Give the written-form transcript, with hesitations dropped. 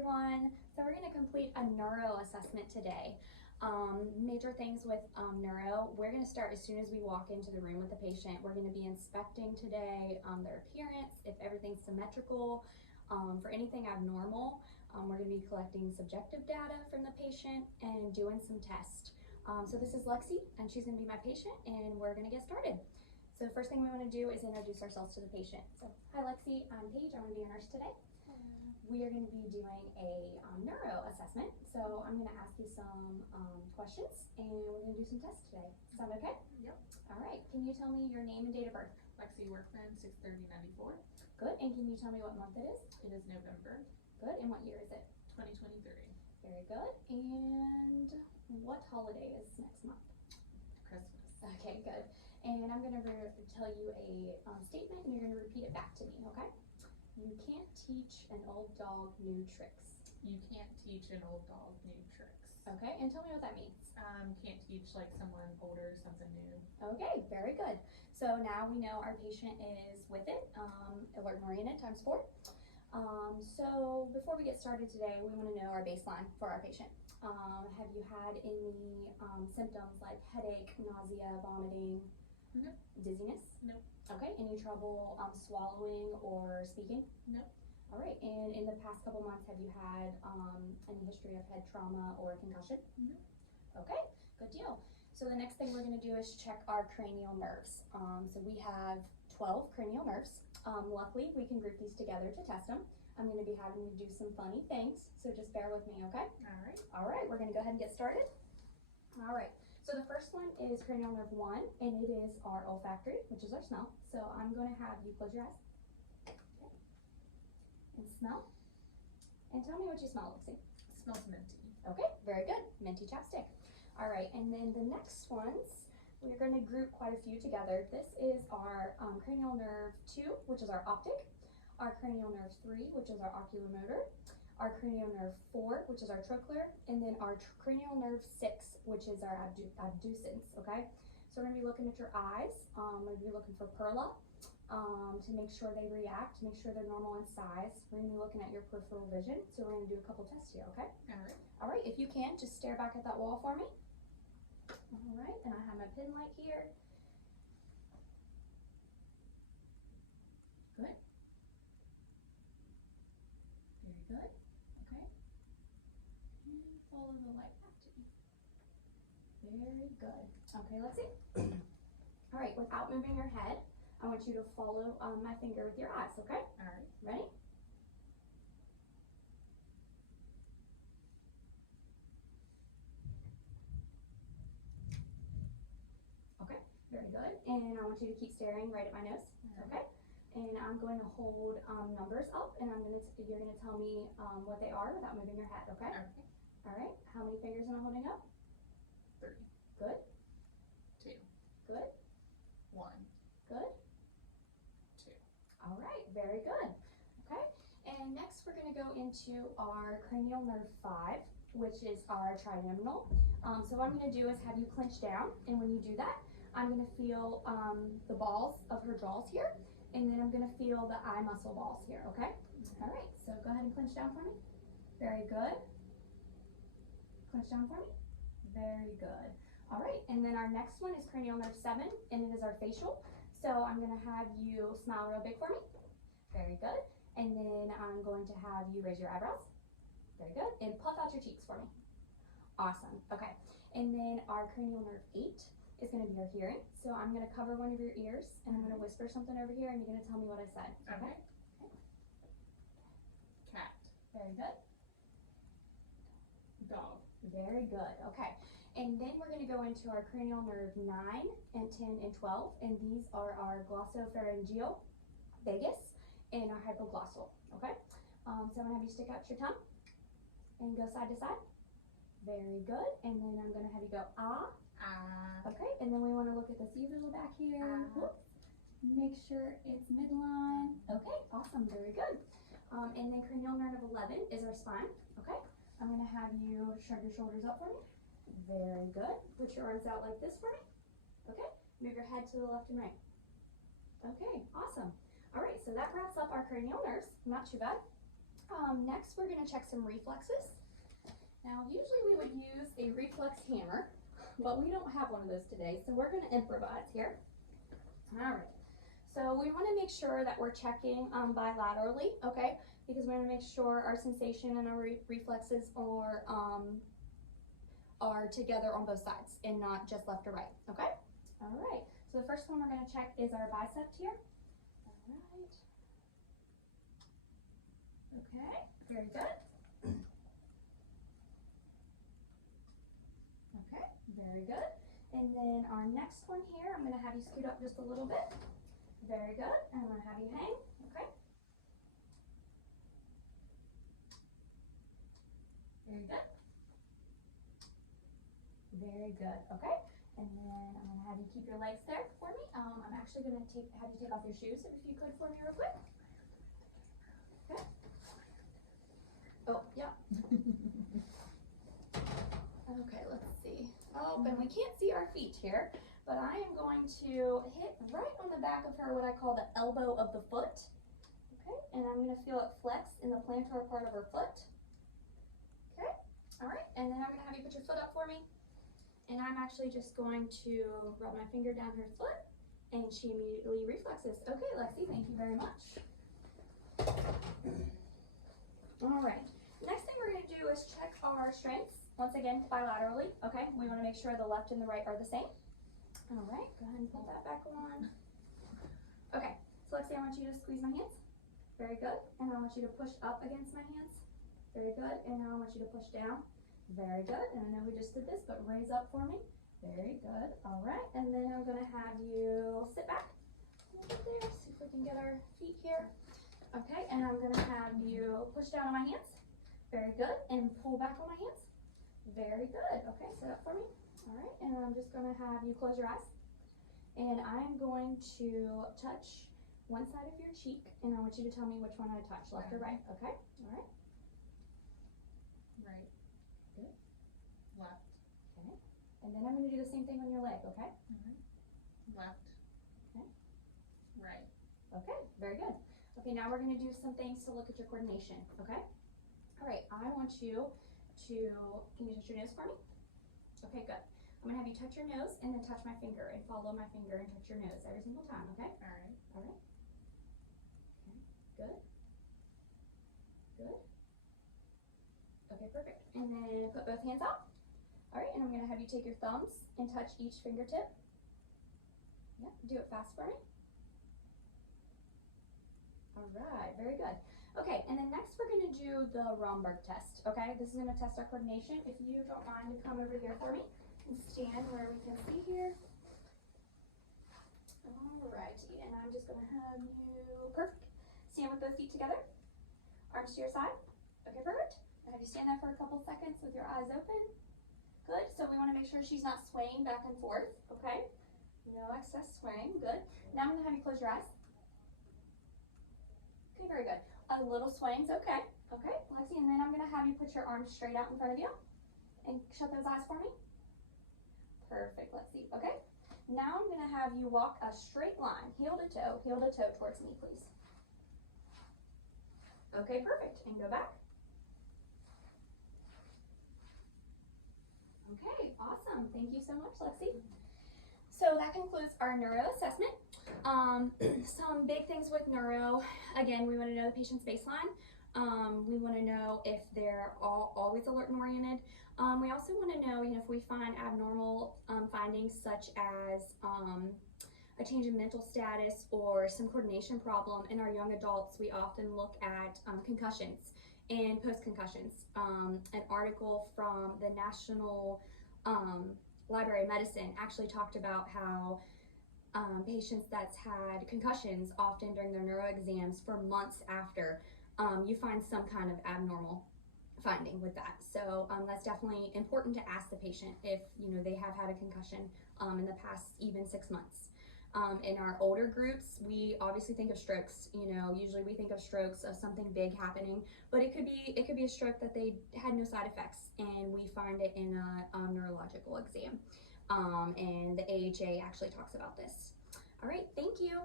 everyone. So we're going to complete a neuro assessment today. Major things with neuro, we're going to start as soon as we walk into the room with the patient. We're going to be inspecting today their appearance, if everything's symmetrical, for anything abnormal. We're going to be collecting subjective data from the patient and doing some tests. So this is Lexi, and she's going to be my patient, and we're going to get started. So the first thing we want to do is introduce ourselves to the patient. So, hi Lexi, I'm Paige, I'm going to be your nurse today. We are going to be doing a neuro assessment. So I'm going to ask you some questions, and we're going to do some tests today. Sound okay? Yep. All right, can you tell me your name and date of birth? Lexi Workman, 6/30/94. Good, and can you tell me what month it is? It is November. Good, and what year is it? 2023. Very good, and what holiday is next month? Christmas. Okay, good. And I'm going to tell you a statement, and you're going to repeat it back to me, okay? You can't teach an old dog new tricks. You can't teach an old dog new tricks. Okay, and tell me what that means. Can't teach like someone older something new. Okay, very good. So now we know our patient is with it, alert and oriented times 4. So before we get started today, we want to know our baseline for our patient. Have you had any symptoms like headache, nausea, vomiting, No. dizziness? No. Okay, any trouble swallowing or speaking? No. All right, and in the past couple months, have you had any history of head trauma or concussion? No. Okay, good deal. So the next thing we're going to do is check our cranial nerves. So we have 12 cranial nerves. Luckily, we can group these together to test them. I'm going to be having you do some funny things, so just bear with me, okay? All right. All right, we're going to go ahead and get started. All right, so the first one is cranial nerve 1, and it is our olfactory, which is our smell. So I'm going to have you close your eyes. Okay. And smell. And tell me what you smell, Lexi. It smells minty. Okay, very good. Minty chapstick. All right, and then the next ones, we're going to group quite a few together. This is our cranial nerve 2, which is our optic, our cranial nerve 3, which is our oculomotor, our cranial nerve 4, which is our trochlear, and then our cranial nerve 6, which is our abducens, okay? So we're going to be looking at your eyes. We're going to be looking for perla to make sure they react, to make sure they're normal in size. We're going to be looking at your peripheral vision, so we're going to do a couple tests here, okay? All right. All right, if you can, just stare back at that wall for me. All right, and I have my pin light here. Good. Very good. Okay. And follow the light back to me. Very good. Okay, let's see. All right, without moving your head, I want you to follow my finger with your eyes, okay? All right. Ready? Very good. And I want you to keep staring right at my nose. Okay. And I'm going to hold numbers up, and you're going to tell me what they are without moving your head. Okay. Okay. All right. How many fingers am I holding up? 3. Good. 2. Good. 1. Good. 2. All right. Very good. Okay. And next we're going to go into our cranial nerve 5, which is our trigeminal. So what I'm going to do is have you clench down, and when you do that, I'm going to feel the balls of her jaws here, and then I'm going to feel the eye muscle balls here, okay? All right, so go ahead and clench down for me. Very good. Clench down for me. Very good. All right, and then our next one is cranial nerve 7, and it is our facial. So I'm going to have you smile real big for me. Very good. And then I'm going to have you raise your eyebrows. Very good. And puff out your cheeks for me. Awesome. Okay. And then our cranial nerve 8 is going to be your hearing. So I'm going to cover one of your ears, and I'm going to whisper something over here, and you're going to tell me what I said. Okay. Okay. Cat. Very good. Dog. Very good. Okay. And then we're going to go into our cranial nerve 9 and 10 and 12, and these are our glossopharyngeal, vagus, and our hypoglossal. Okay. So I'm going to have you stick out your tongue and go side to side. Very good. And then I'm going to have you go ah. Okay, and then we want to look at this easel back here. Whoops. Make sure it's midline. Okay, awesome, very good. And then cranial nerve 11 is our spine. Okay, I'm going to have you shrug your shoulders up for me. Very good. Put your arms out like this for me. Okay, move your head to the left and right. Okay, awesome. All right, so that wraps up our cranial nerves. Not too bad. Next, we're going to check some reflexes. Now, usually we would use a reflex hammer, but we don't have one of those today, so we're going to improvise here. All right. So we want to make sure that we're checking bilaterally, okay? Because we want to make sure our sensation and our reflexes are together on both sides and not just left or right, okay? All right. So the first one we're going to check is our bicep here. All right. Okay, very good. Okay, very good. And then our next one here, I'm going to have you scoot up just a little bit. Very good. And I'm going to have you hang, okay? Very good. Very good, okay? And then I'm going to have you keep your legs there for me. I'm actually going to have you take off your shoes if you could for me real quick. Okay. Oh, yeah. Okay, let's see. Oh, and we can't see our feet here, but I am going to hit right on the back of her what I call the elbow of the foot. Okay, and I'm going to feel it flex in the plantar part of her foot. Okay, all right, and then I'm going to have you put your foot up for me. And I'm actually just going to rub my finger down her foot, and she immediately reflexes. Okay, Lexi, thank you very much. All right, next thing we're going to do is check our strengths. Once again, bilaterally, okay? We want to make sure the left and the right are the same. All right, go ahead and put that back on. Okay, so Lexi, I want you to squeeze my hands. Very good. And I want you to push up against my hands. Very good. And now I want you to push down. Very good. And I know we just did this, but raise up for me. Very good. All right. And then I'm going to have you sit back a little bit there. See if we can get our feet here. Okay. And I'm going to have you push down on my hands. Very good. And pull back on my hands. Very good. Okay. Sit up for me. All right. And I'm just going to have you close your eyes. And I'm going to touch one side of your cheek. And I want you to tell me which one I touch, left or right. Okay. All right. Right. Good. Left. Okay. And then I'm going to do the same thing on your leg, okay? Left. Okay. Right. Okay, very good. Okay, now we're going to do some things to look at your coordination, okay? All right, I want you to, can you touch your nose for me? Okay, good. I'm going to have you touch your nose and then touch my finger and follow my finger and touch your nose every single time, okay? All right. All right. Okay, good. Good. Okay, perfect. And then put both hands out. All right, and I'm going to have you take your thumbs and touch each fingertip. Yeah, do it fast for me. All right, very good. Okay, and then next we're going to do the Romberg test, okay? This is going to test our coordination. If you don't mind to come over here for me and stand where we can see here. All righty, and I'm just going to have you, perfect. Stand with both feet together, arms to your side. Okay, perfect. Have you stand there for a couple seconds with your eyes open. Good. So we want to make sure she's not swaying back and forth. Okay. No excess swaying. Good. Now I'm going to have you close your eyes. Okay, very good. A little swaying's okay. Okay, Lexi, and then I'm going to have you put your arms straight out in front of you and shut those eyes for me. Perfect, Lexi. Okay. Now I'm going to have you walk a straight line, heel to toe towards me, please. Okay, perfect. And go back. Okay, awesome. Thank you so much, Lexi. So that concludes our neuro assessment. Some big things with neuro. Again, we want to know the patient's baseline. We want to know if they're always alert and oriented. We also want to know, if we find abnormal findings such as a change in mental status or some coordination problem in our young adults. We often look at concussions and post-concussions. An article from the National Library of Medicine actually talked about how patients that's had concussions often during their neuro exams for months after, you find some kind of abnormal finding with that. So that's definitely important to ask the patient if they have had a concussion in the past even 6 months. In our older groups, we obviously think of strokes. Usually we think of strokes of something big happening, but it could be a stroke that they had no side effects, and we find it in a neurological exam. And the AHA actually talks about this. All right, thank you.